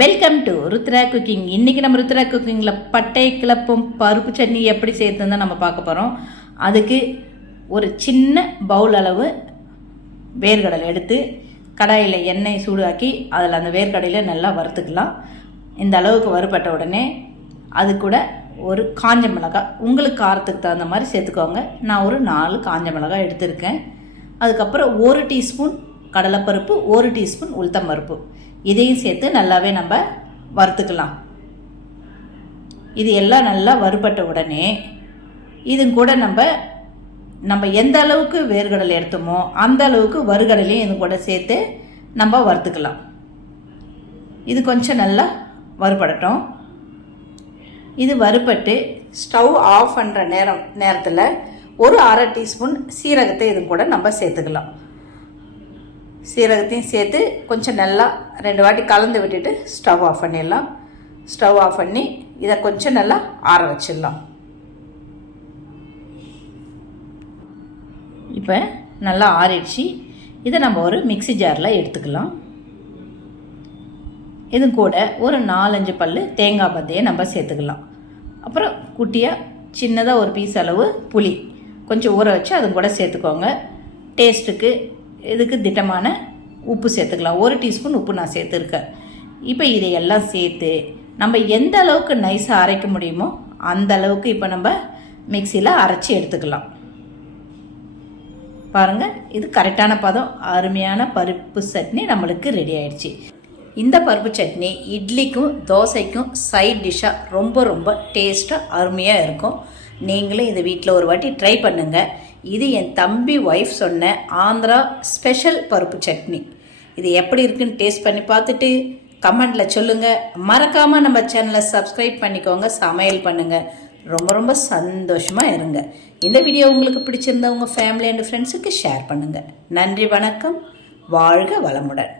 Welcome to Rudra cooking. இன்றைக்கி நம்ம ருத்ரா குக்கிங்கில் பட்டை கிளப்பும் பருப்பு சட்னி எப்படி சேர்த்துன்னு நம்ம பார்க்க போகிறோம். அதுக்கு ஒரு சின்ன பவுல் அளவு வேர்க்கடலை எடுத்து கடாயில் எண்ணெய் சூடாக்கி அதில் அந்த வேர்க்கடலையில் நல்லா வறுத்துக்கலாம். இந்த அளவுக்கு வறுபட்ட உடனே அது கூட ஒரு காஞ்ச மிளகாய், உங்களுக்கு காரத்துக்கு தகுந்த மாதிரி சேர்த்துக்கோங்க. நான் ஒரு 4 காஞ்ச மிளகாய் எடுத்திருக்கேன். அதுக்கப்புறம் 1 டீஸ்பூன் கடலைப்பருப்பு, 1 டீஸ்பூன் உளுத்தம்பருப்பு, இதையும் சேர்த்து நல்லாவே நம்ம வறுத்துக்கலாம். இது எல்லாம் நல்லா வறுபட்ட உடனே இது கூட நம்ம எந்த அளவுக்கு வேர்க்கடலை எடுத்தோமோ அந்த அளவுக்கு வறுகடலையும் இது கூட சேர்த்து நம்ம வறுத்துக்கலாம். இது கொஞ்சம் நல்லா வறுபடட்டும். இது வறுபட்டு ஸ்டவ் ஆஃப் பண்ணுற நேரத்தில் ஒரு 1/2 டீஸ்பூன் சீரகத்தை இது கூட நம்ம சேர்த்துக்கலாம். சீரகத்தையும் சேர்த்து கொஞ்சம் நல்லா 2 வாட்டி கலந்து விட்டுட்டு ஸ்டவ் ஆஃப் பண்ணிடலாம். ஸ்டவ் ஆஃப் பண்ணி இதை கொஞ்சம் நல்லா ஆற வச்சிடலாம். இப்போ நல்லா ஆறிடுச்சு. இதை நம்ம ஒரு மிக்ஸி ஜாரில் எடுத்துக்கலாம். இது கூட ஒரு 4-5 பல் தேங்காய் பத்தையை நம்ம சேர்த்துக்கலாம். அப்புறம் குட்டியாக சின்னதாக ஒரு பீஸ் அளவு புளி கொஞ்சம் ஊற வச்சு அது கூட சேர்த்துக்கோங்க. டேஸ்ட்டுக்கு இதுக்கு திட்டமான உப்பு சேர்த்துக்கலாம். 1 டீஸ்பூன் உப்பு நான் சேர்த்துருக்கேன். இப்போ இதையெல்லாம் சேர்த்து நம்ம எந்த அளவுக்கு நைஸாக அரைக்க முடியுமோ அந்த அளவுக்கு இப்போ நம்ம மிக்சியில் அரைச்சி எடுத்துக்கலாம். பாருங்கள், இது கரெக்டான பதம். அருமையான பருப்பு சட்னி நம்மளுக்கு ரெடி ஆயிடுச்சு. இந்த பருப்பு சட்னி இட்லிக்கும் தோசைக்கும் சைட் டிஷ்ஷாக ரொம்ப டேஸ்ட்டாக அருமையாக இருக்கும். நீங்களும் இதை வீட்டில் ஒரு வாட்டி ட்ரை பண்ணுங்கள். இது என் தம்பி ஒய்ஃப் சொன்ன ஆந்திரா ஸ்பெஷல் பருப்பு சட்னி. இது எப்படி இருக்குன்னு டேஸ்ட் பண்ணி பார்த்துட்டு கமெண்டில் சொல்லுங்கள். மறக்காமல் நம்ம சேனலை சப்ஸ்கிரைப் பண்ணிக்கோங்க, சமையல் பண்ணுங்கள். ரொம்ப சந்தோஷமாக இருங்க. இந்த வீடியோ உங்களுக்கு பிடிச்சிருந்தா உங்கள் ஃபேமிலி அண்ட் ஃப்ரெண்ட்ஸுக்கு ஷேர் பண்ணுங்கள். நன்றி, வணக்கம், வாழ்க வளமுடன்.